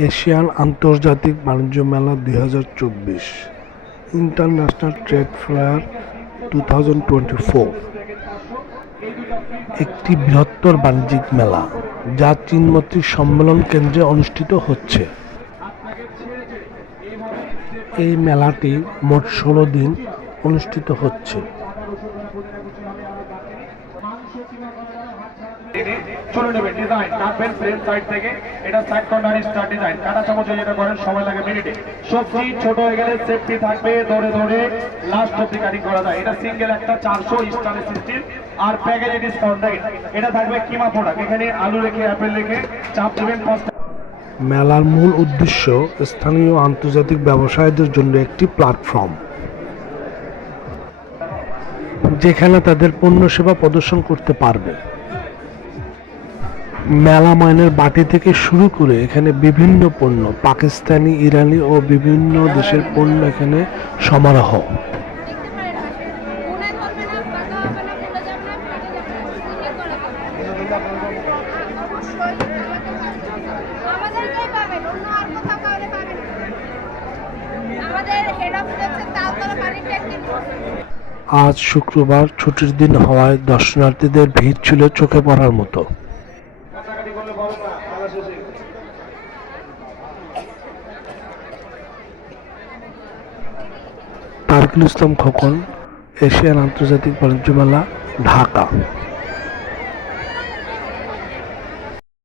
Asian আন্তর্জাতিক বাণিজ্য মেলা 2024 ইন্টারন্যাশনাল ট্রেড ফেয়ার 2024 একটি বৃহত্তর বাণিজ্যিক মেলা যা চীনমৈত্রী সম্মেলন কেন্দ্রে অনুষ্ঠিত হচ্ছে। এই মেলাটি মোট 16 দিন অনুষ্ঠিত হচ্ছে। চলে নেবেন ডিজাইন কাটবেন ফ্রেম সাইড থেকে, এটা সাইড কর্নার স্টার ডিজাইন কাটা চামচ যেটা করেন সময় লাগে মিনিটে। সবজি ছোট হয়ে গেলে সেফটি থাকবে, ধরে ধরে লাস্ট অব্দি কাটিং করা যায়। এটা সিঙ্গেল একটা 400 স্টার সিস্টেম আর প্যাকেজে ডিসকাউন্ট দেখেন এটা থাকবে কিমা প্রোডাক্ট, এখানে আলু রেখে অ্যাপেল রেখে চাপ দেবেন। মেলার মূল উদ্দেশ্য স্থানীয় আন্তর্জাতিক ব্যবসায়ীদের জন্য একটি প্ল্যাটফর্ম যেখানে তাদের পণ্য সেবা প্রদর্শন করতে পারবে। মেলা মাইনের বাটি থেকে শুরু করে এখানে বিভিন্ন পণ্য, পাকিস্তানি, ইরানি ও বিভিন্ন দেশের পণ্য এখানে সমারোহ। আজ শুক্রবার ছুটির দিন হওয়ায় দর্শনার্থীদের ভিড় ছিল চোখে পড়ার মতো। তারিকুল ইসলাম খোকন, এশিয়ান আন্তর্জাতিক বাণিজ্য মেলা, ঢাকা।